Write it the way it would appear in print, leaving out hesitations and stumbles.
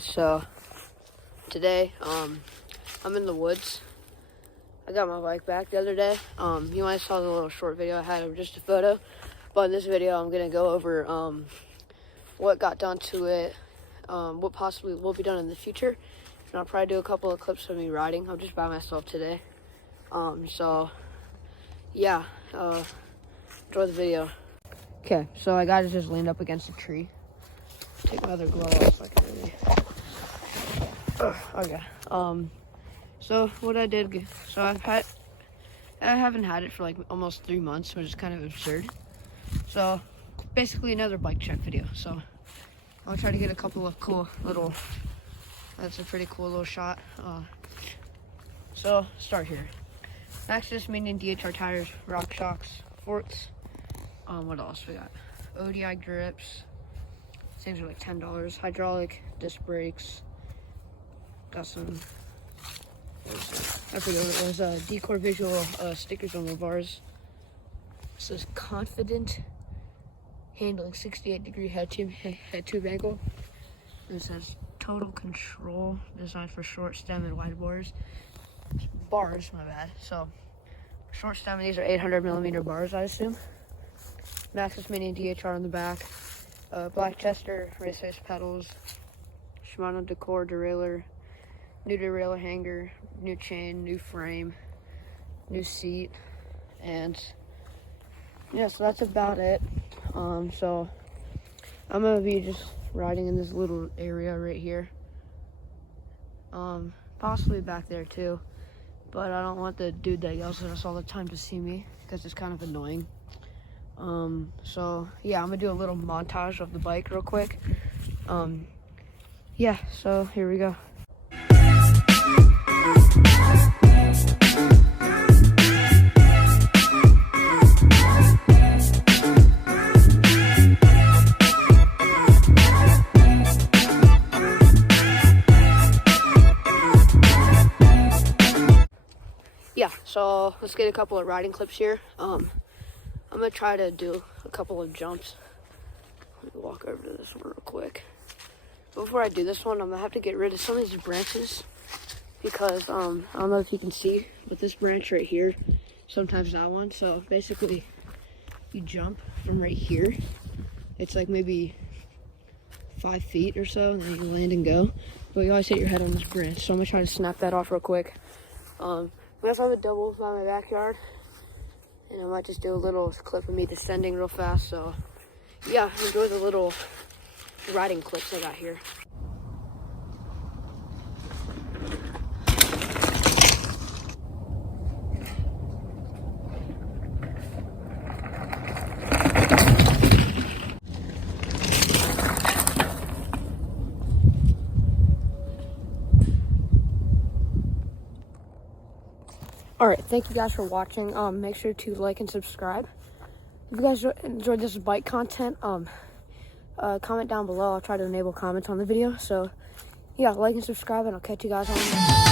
guys, so today I'm in the woods. I got my bike back the other day. You might have saw the little short video I had of just a photo, but in this video I'm gonna go over what got done to it, what possibly will be done in the future, and I'll probably do a couple of clips of me riding. I'm just by myself today. So yeah, enjoy the video. Okay, so I got just leaned up against a tree. Take my other glove off so I can really. Okay. So what I did, so I haven't had it for like almost 3 months, which is kind of absurd. So basically another bike check video. So I'll try to get a couple of cool little. That's a pretty cool little shot. So start here. Maxxis Mini DHR tires, RockShox, Forts. What else we got? ODI grips. Things are like $10. Hydraulic disc brakes. Got some. I forget what it was. Decor visual stickers on the bars. It says confident handling 68-degree head tube angle. And it says total control designed for short stem and wide bars. Bars, my bad. So short stem, these are 800mm bars, I assume. Maxxis Mini DHR on the back. Black Chester race face pedals. Shimano Decor derailleur. New derailleur hanger, new chain, new frame, new seat, and yeah, so that's about it. So I'm gonna be just riding in this little area right here, possibly back there too, but I don't want the dude that yells at us all the time to see me because it's kind of annoying. So yeah, I'm gonna do a little montage of the bike real quick. Yeah, so here we go. Yeah, so let's get a couple of riding clips here. I'm gonna try to do a couple of jumps. Let me walk over to this one real quick. Before I do this one, I'm gonna have to get rid of some of these branches because I don't know if you can see, but this branch right here, sometimes that one. So basically, you jump from right here. It's like maybe 5 feet or so, and then you land and go. But you always hit your head on this branch. So I'm gonna try to snap that off real quick. We also have a double by my backyard, and I might just do a little clip of me descending real fast. So yeah, enjoy the little riding clips I got here. Alright, thank you guys for watching. Make sure to like and subscribe. If you guys enjoyed this bike content, comment down below. I'll try to enable comments on the video. So yeah, like and subscribe, and I'll catch you guys on the next one.